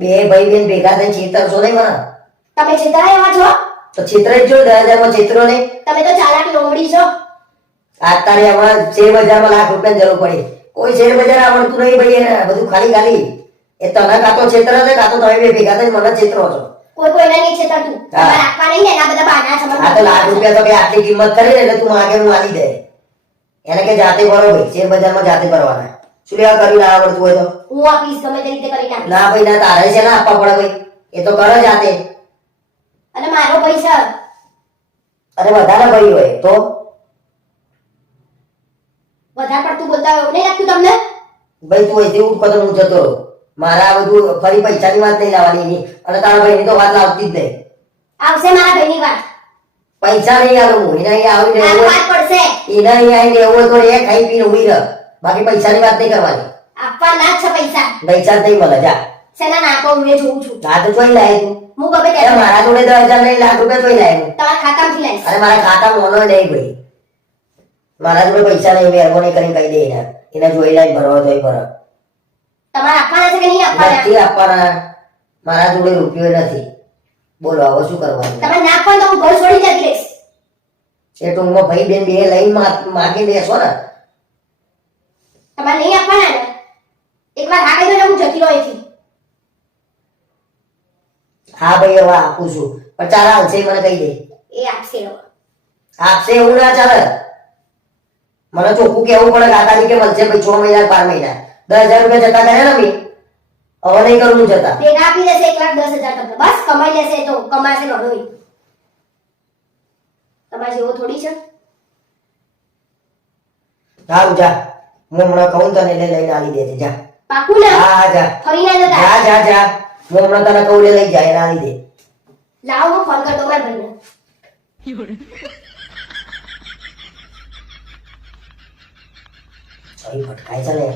બે ભાઈ બેન ભેગા થઈને છેતરશો નહીં મને. તમે છેતરાય એવા છો? તો છેતરે જ જો 10,000 માં છેતરો નહીં. તમે તો ચાલાક લોમડી છો. અત્યારે હમણાં શેર બજારમાં લાખ રૂપિયાની જરૂર પડી. કોઈ શેર બજાર આવડતું નહીં ભાઈ, એને બધું ખાલી ખાલી. એ તને કાતો છેતરે છે, કાતો તમે બે ભેગા થઈને મને છેતરો છો. કોઈ કોઈને નહીં છેતરતું. તમારે આપવા નહીં ને, એના બધા બહાના છે. આ તો લાખ રૂપિયા તો કે આટલી કિંમત કરી ને એટલે તું માગે હું આલી દે. એને કે જાતે ભરો ભાઈ, શેર બજારમાં જાતે ભરવાના. શું લેવા કર્યું ના આવડતું હોય તો? હું આપીશ, ગમે તે રીતે કરી નાખીશ. ના ભાઈ ના, તારે છે ના આપવા પડે ભાઈ, એ તો કરે જાતે. અને મારો પૈસા અરે વધારે ભાઈ હોય તો વધારે પડતું બોલતા હોય એવું નહીં લાગતું તમને? ભાઈ તું અહીંથી ઉઠ પતંગ હું જતો રહું. મારે આ બધું ફરી પૈસાની વાત નહીં લાવવાની એની, અને તારા ભાઈની તો વાત લાવતી જ નહીં. આવશે મારા ભાઈની વાત. પૈસા નહીં આલું હું, એના અહીંયા આવીને આ એવું વાત પડશે. એના અહીંયા આવીને એવું હોય તો એ ખાઈ પીને ઉઈ રહ. બાકી પૈસાની વાત નહીં કરવાની. આપવા ના જ છે પૈસા. પૈસા જ નહીં મળે જા. શેના નાખો હું એ જોઉં છું. આ તો જોઈ લાય તું. હું ગમે અરે ત્યારે મારા જોડે 10,000 નહીં, લાખ રૂપિયા જોઈ લાય હું. તમારા ખાતામાંથી લઈશ. અરે મારા ખાતામાં મોનો નહીં ભાઈ, મારા જોડે પૈસા નહીં, મહેરબાની કરીને કહી દે એને જોઈ લાઈને ભરવા તોય ભરો. તમારે આપવાના છે કે નહીં આપવાના? નથી આપવાના, મારા જોડે રૂપિયો નથી. બોલો હવે શું કરવાનું? તમે ના આપો તો હું ઘર છોડી જતી રહીશ. એ ટૂંકમાં ભાઈ બેન બે લઈને માગી બેસો ને. તમારે નહીં આપવાના ને? એકવાર હા કહી દો ને, હું જતી રહું અહીંથી. હા ભાઈ હવે આપું છું, પણ ચાલ હાલશે મને કહી દે. એ આપશે હવે. આપશે એવું ના ચાલે, મને ચોખ્ખું કેવું પડે. કાકાજી કે મળશે ભાઈ 6 મહિના 12 મહિના 10,000 રૂપિયા જતા કર્યા ને મી, હવે નહીં કરું જતા. ભેગા આપી દેશે 1,10,000 તમને. બસ કમાઈ લેશે એ તો, કમાશે નડોય. તમારે જેવો થોડી છે. સારું જા, હું હમણાં કહું તને એટલે લઈને આલી દેજે જા. પાકું ને? હા હા જા. ફરી ના જતા. જા જા જા, હું હમણાં તને કહું એટલે લઈ જાય આલી દે. લાવો હું ફોન કરતો મારા ભાઈને. અરે ભટકાય છે ને.